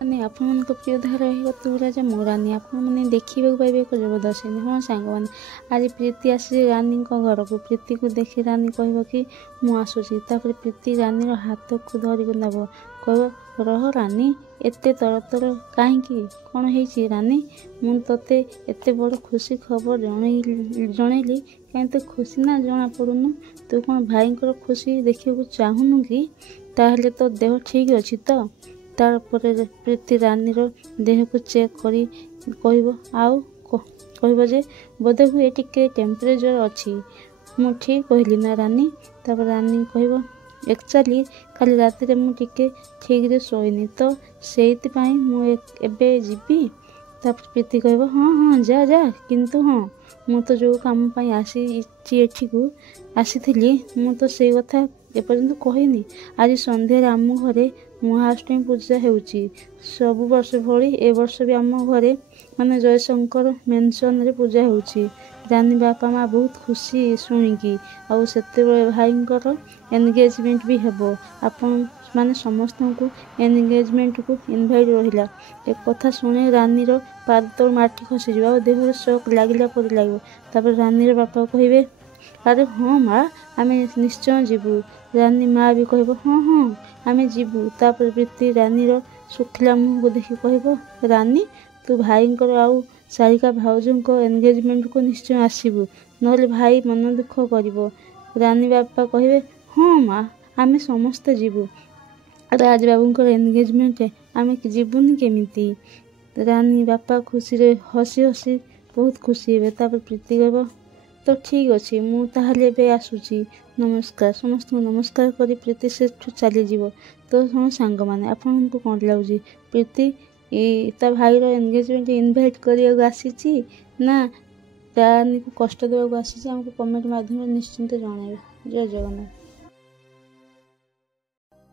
ମାନେ ଆପଣମାନଙ୍କ ପ୍ରିୟ ଧାରାବାହିକ ତୁ ରାଜା ମୋ ରାନୀ ଆପଣମାନେ ଦେଖିବାକୁ ପାଇବେ ଏକ ଜବରଦସ୍ତ। ହଁ ସାଙ୍ଗମାନେ, ଆଜି ପ୍ରୀତି ଆସିଛି ରାନୀଙ୍କ ଘରକୁ। ପ୍ରୀତିକୁ ଦେଖି ରାନୀ କହିବ କି ମୁଁ ଆସୁଛି। ତାପରେ ପ୍ରୀତି ରାନୀର ହାତକୁ ଧରିକି ନେବ, କହିବ ରହ ରାନୀ, ଏତେ ତରତର କାହିଁକି? କ'ଣ ହେଇଛି ରାନୀ? ମୁଁ ତୋତେ ଏତେ ବଡ଼ ଖୁସି ଖବର ଜଣେଇଲି, କାହିଁ ତୁ ଖୁସି ନା ଜଣାପଡ଼ୁନୁ? ତୁ କ'ଣ ଭାଇଙ୍କର ଖୁସି ଦେଖିବାକୁ ଚାହୁଁନୁ କି? ତାହେଲେ ତୋ ଦେହ ଠିକ୍ ଅଛି ତ? ତାପରେ ପ୍ରୀତି ରାନୀର ଦେହକୁ ଚେକ୍ କରି କହିବ, ଆଉ କହିବ ଯେ ବୋଧେ ହୁଏ ଟିକେ ଟେମ୍ପରେଚର୍ ଅଛି। ମୁଁ ଠିକ୍ କହିଲି ନା ରାନୀ? ତାପରେ ରାନୀ କହିବ, ଏକ୍ଚୁଆଲି କାଲି ରାତିରେ ମୁଁ ଟିକେ ଠିକ୍ରେ ଶୋଇନି ତ, ସେଇଥିପାଇଁ ମୁଁ ଏବେ ଯିବି। ତାପରେ ପ୍ରୀତି କହିବ, ହଁ ହଁ ଯା ଯା, କିନ୍ତୁ ହଁ, ମୁଁ ତ ଯେଉଁ କାମ ପାଇଁ ଏଠିକୁ ଆସିଥିଲି, ମୁଁ ତ ସେଇ କଥା ଏପର୍ଯ୍ୟନ୍ତ କହିନି। ଆଜି ସନ୍ଧ୍ୟାରେ ଆମ ଘରେ ମହାଅଷ୍ଟମୀ ପୂଜା ହେଉଛି। ସବୁ ବର୍ଷ ଭଳି ଏ ବର୍ଷ ବି ଆମ ଘରେ ମାନେ ଜୟଶଙ୍କର ମେନସନରେ ପୂଜା ହେଉଛି। ରାନୀ ବାପା ମା ବହୁତ ଖୁସି ଶୁଣିକି। ଆଉ ସେତେବେଳେ ଭାଇଙ୍କର ଏନଗେଜମେଣ୍ଟ ବି ହେବ। ଆପଣ ମାନେ ସମସ୍ତଙ୍କୁ ଏନଗେଜମେଣ୍ଟକୁ ଇନଭାଇଟ୍ ରହିଲା। ଏକଥା ଶୁଣି ରାନୀର ପାଦ ତଳୁ ମାଟି ଖସିଯିବ ଆଉ ଦେହରେ ସକ୍ ଲାଗିଲା ପରି ଲାଗିବ। ତାପରେ ରାନୀର ବାପା କହିବେ, ଆରେ ହଁ ମା, ଆମେ ନିଶ୍ଚୟ ଯିବୁ। ରାନୀ ମା ବି କହିବ, ହଁ ହଁ ଆମେ ଯିବୁ। ତାପରେ ପ୍ରୀତି ରାନୀର ଶୁଖିଲା ମୁହଁକୁ ଦେଖି କହିବ, ରାନୀ ତୁ ଭାଇଙ୍କର ଆଉ ସାରିକା ଭାଉଜଙ୍କ ଏନଗେଜମେଣ୍ଟକୁ ନିଶ୍ଚୟ ଆସିବୁ, ନହେଲେ ଭାଇ ମନ ଦୁଃଖ କରିବ। ରାନୀ ବାପା କହିବେ, ହଁ ମା, ଆମେ ସମସ୍ତେ ଯିବୁ। ରାଜବାବୁଙ୍କର ଏନଗେଜମେଣ୍ଟ ଆମେ ଯିବୁନି କେମିତି? ରାନୀ ବାପା ଖୁସିରେ ହସି ହସି ବହୁତ ଖୁସି ହେବେ। ତାପରେ ପ୍ରୀତି କହିବ, ତ ଠିକ୍ ଅଛି, ମୁଁ ତାହେଲେ ଏବେ ଆସୁଛି, ନମସ୍କାର। ସମସ୍ତଙ୍କୁ ନମସ୍କାର କରି ପ୍ରୀତି ସେଠୁ ଚାଲିଯିବ। ତ ହଁ ସାଙ୍ଗମାନେ, ଆପଣଙ୍କୁ କ'ଣ ଲାଗୁଛି? ପ୍ରୀତି ତା ଭାଇର ଏନଗେଜମେଣ୍ଟ ଇନଭାଇଟ୍ କରିବାକୁ ଆସିଛି ନା ରାନୀକୁ କଷ୍ଟ ଦେବାକୁ ଆସିଛି? ଆମକୁ କମେଣ୍ଟ ମାଧ୍ୟମରେ ନିଶ୍ଚିନ୍ତ ଜଣାଇବେ। ଜୟ ଜଗନ୍ନାଥ।